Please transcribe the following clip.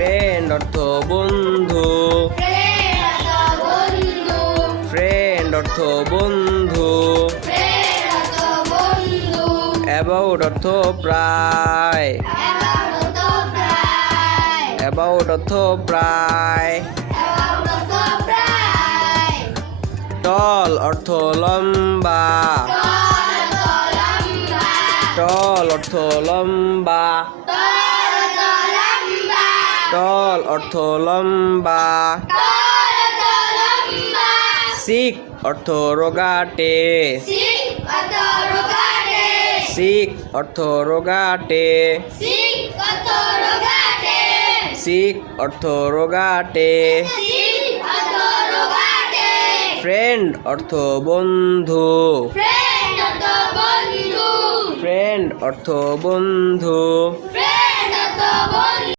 Friend অর্থ বন্ধু। Friend অর্থ বন্ধু। অ্যাবাউট অর্থ প্রায়। অ্যাবাউট অর্থ প্রায়। টল অর্থ লম্বা। টল অর্থ লম্বা। টল অর্থ লম্বা। সিক অর্থ রোগাটে। সিক অর্থ রোগাটে। সিক অর্থ রোগাটে। ফ্রেন্ড অর্থ বন্ধু। ফ্রেন্ড অর্থ বন্ধু।